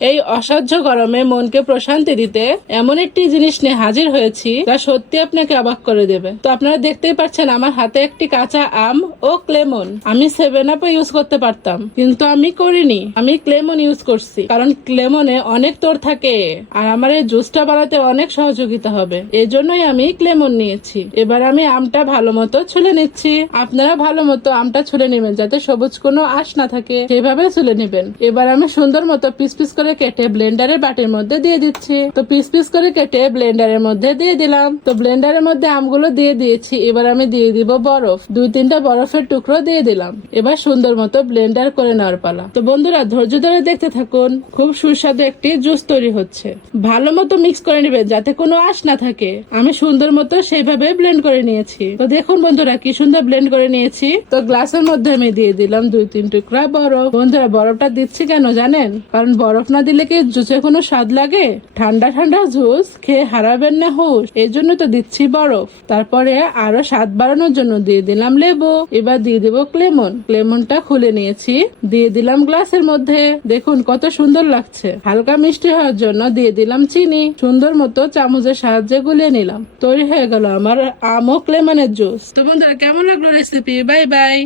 এই অসহ্য গরমে মনকে প্রশান্তি দিতে এমন একটি জিনিস নিয়ে হাজির হয়েছি, যা সত্যি আপনাকে অবাক করে দেবে। তো আপনারা দেখতেই পাচ্ছেন আমার হাতে একটি কাঁচা আম ও ক্লেমন। আমি সেভেন আপ ইউজ করতে পারতাম, কিন্তু আমি করিনি। আমি ক্লেমন ইউজ করছি, কারণ ক্লেমনে অনেক তোর থাকে, আর আমার এই জুসটা বানাতে অনেক সহযোগিতা হবে। এই জন্যই আমি ক্লেমন নিয়েছি। এবার আমি আমটা ভালো মতো ছুলে নিচ্ছি। আপনারা ভালো মতো আমটা ছুলে নেবেন, যাতে সবুজ কোনো আঁশ না থাকে। সেভাবে ছুলে নেবেন। এবার আমি সুন্দর মতো পিস পিস করে কেটে ব্লেন্ডারের বাটির মধ্যে দিয়ে দিচ্ছি। তো পিস পিস করে কেটে ব্লেন্ডারের মধ্যে দিয়ে দিলাম। তো ব্লেন্ডারের মধ্যে আমগুলো দিয়ে দিয়েছি। এবার আমি দিয়ে দিব বরফ। দুই তিনটা বরফের টুকরো দিয়ে দিলাম। এবার সুন্দর মতো ব্লেন্ডার করে নেওয়ার পালা। তো বন্ধুরা, ধৈর্য ধরে দেখতে থাকুন। খুব সুস্বাদু একটি জুস তৈরি হচ্ছে। ভালো মতো মিক্স করে নেবেন যাতে কোনো আঁশ না থাকে। আমি সুন্দর মতো সেইভাবে ব্লেন্ড করে নিয়েছি। তো দেখুন বন্ধুরা, কি সুন্দর ব্লেন্ড করে নিয়েছি। তো গ্লাসের মধ্যে আমি দিয়ে দিলাম দুই তিন টুকরা বরফ। বন্ধুরা, বরফটা দিচ্ছি কেন জানেন? কারণ বরফ না দিলে কি জুসে কোনো স্বাদ লাগে? ঠান্ডা ঠান্ডা জুস খেয়ে হারাবেন না হুশ। এই জন্য তো দিচ্ছি বরফ। তারপরে আরও স্বাদ বাড়ানোর জন্য দিয়ে দিলাম লেবু। এবার দিয়ে দিব ক্লেমন। ক্লেমনটা খুলে নিয়েছি। দিয়ে দিলাম গ্লাসের মধ্যে। দেখুন কত সুন্দর লাগছে। হালকা মিষ্টি হওয়ার জন্য দিয়ে দিলাম চিনি। সুন্দর মতো চামচের সাহায্যে গুলিয়ে নিলাম। তৈরি হয়ে গেল আমার আম ও ক্লেমনের জুস। তো বন্ধুরা, কেমন লাগল রেসিপি বাই বাই